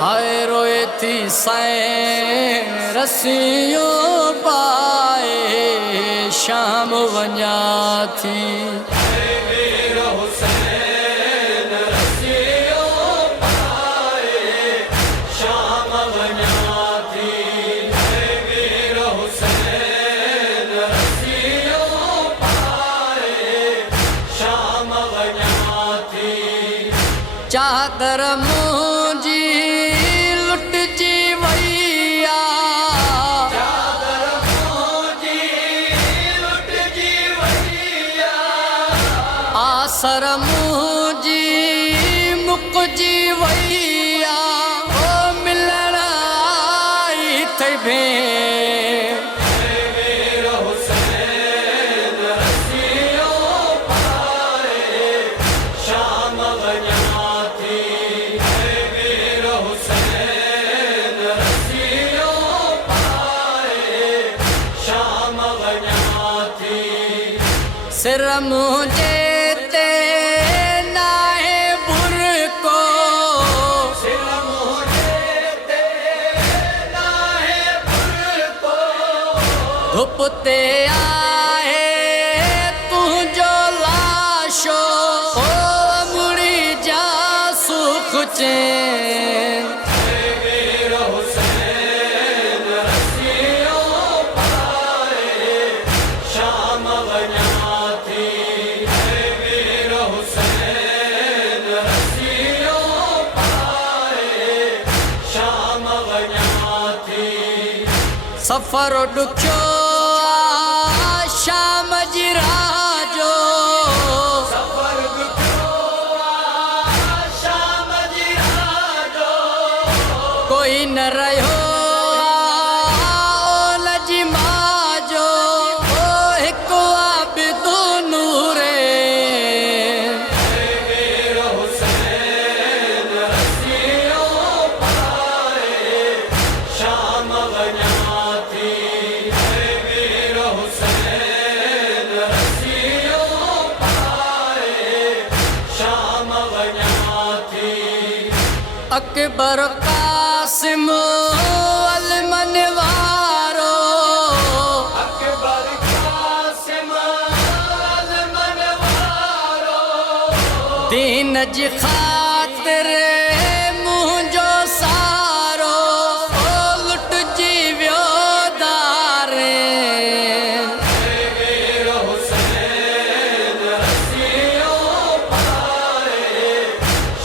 हाय रोए थी साए रसियों पाए शाम वञा थी। चादर मुंहिंजी लुटजी वईया, चादर मुंहिंजी लुटजी वईया, आसर मुंहिंजी मुकजी वईया, ओ मिलण आई थई भेण शाम वञा थी। सिर मुंहिंजे ते नाहे बुरको, सिर मुंहिंजे ते नाहे बुरको, धुप ते आहे तुंहिंजो लाशो, ओ मुड़ी जा सुख चैन शाम वञा थी। शाम वञा थी। सफ़र ॾुखियो आ शाम जी राह जो, सफ़र ॾुखियो आ शाम जी राह जो, कोई न रहियो ओल जी मां जो, ओ हिकु आबिदु नूरे शाम वञा थी। शाम वञा थी। अकबर कासिम अलमन वारो, अकबर कासिम अलमन वारो, दीन जी ख़ातिर मुंहिंजो सारो, ओ लुटजी वियो दारे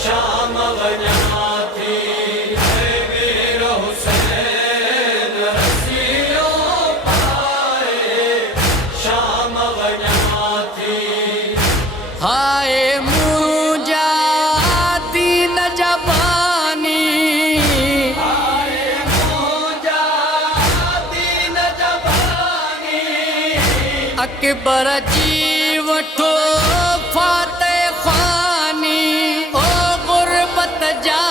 शाम वञा थी। शाम वञा थी। हाय मुंहिंजा दीन जा बानी, मुंहिंजा दीन जवानी, अकबर जी वठो फाते ख़ानी, ओ गुरबत जा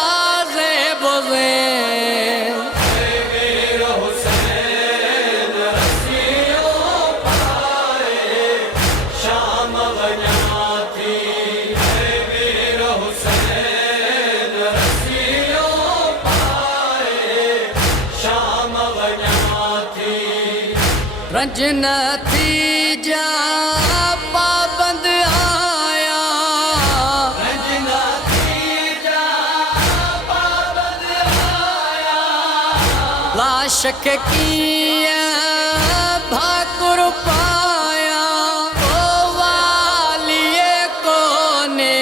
ज़ेब ज़ेब शाम वञा थी। शाम वञा थी। रंजन थी जा पाबंद आया, रंजना थी जा पाबंद आया, लाश खे कीअं भाकुर पाया, ओ वालीअ कोने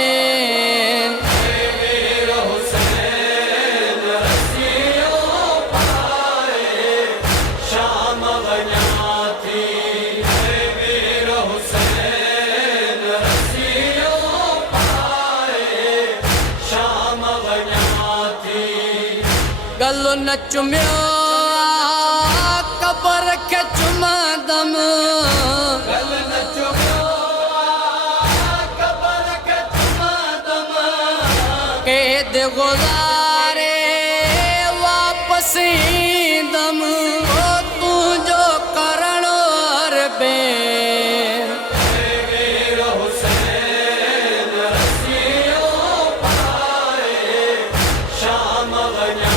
शाम वञा थी। शाम वञा थी। गलो न चुमियो आ कबर खे चुमदम, गल न चुमियो आ कबर खे चुमदम, कैद गुज़ारे वापसि ईंदम, ओ तुंहिंजो करणो अरबे शाम वञा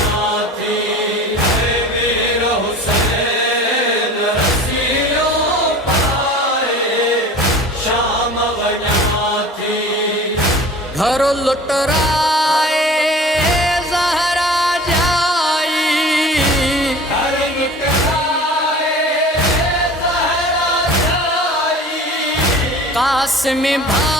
लुटराए ज़हरा जाई घर लुटराए ज़हरा जाई कासिम भाई